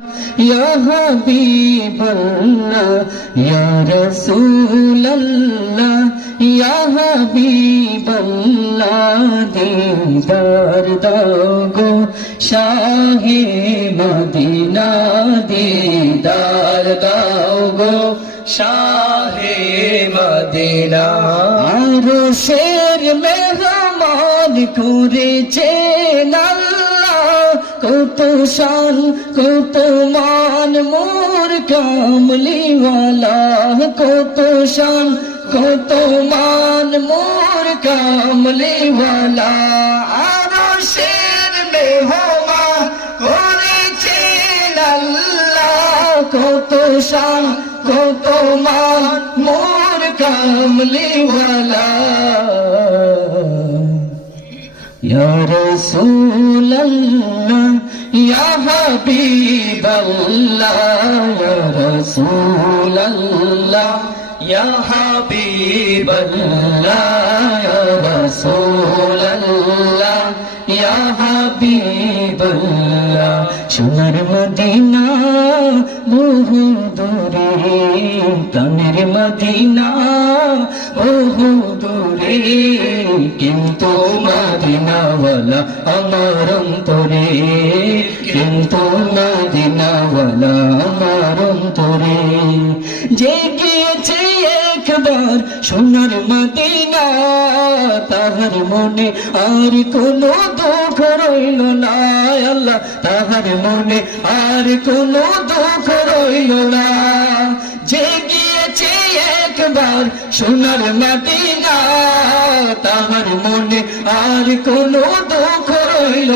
या हबीब अल्लाह या रसूल अल्लाह या हबीब अल्लाह दीदार दागो शाहे मदीना दीदार दागो शाहे मदीना आरशेर मेहमान करेছেন কত শান কত মান মোর কামলিওয়ালা কত শান কত মান মোর কামলিওয়ালা আরশের মেহমান করেছেন আল্লাহ কত শান কত মান মোর কামলিওয়ালা या रसूल अल्लाह या हबीब अल्लाह या रसूल अल्लाह या हबीब अल्लाह या रसूल अल्लाह या हबीब अल्लाह সোনার মদিনা বহু দূরে প্রাণের মদিনা বহু দূরে কিন্তু মদিনাওয়ালা আমার অন্তরে কিন্তু মদিনাওয়ালা আমার অন্তরে যে গিয়েছে একবার সোনার মদিনা তাহার মনে আর কোনো দুঃখ রইল না আল্লাহ তাহার মনে আর কোনো দুঃখ রইল না যে গিয়েছে একবার সোনার মদিনা তাহার মনে আর কোনো দুঃখ রইল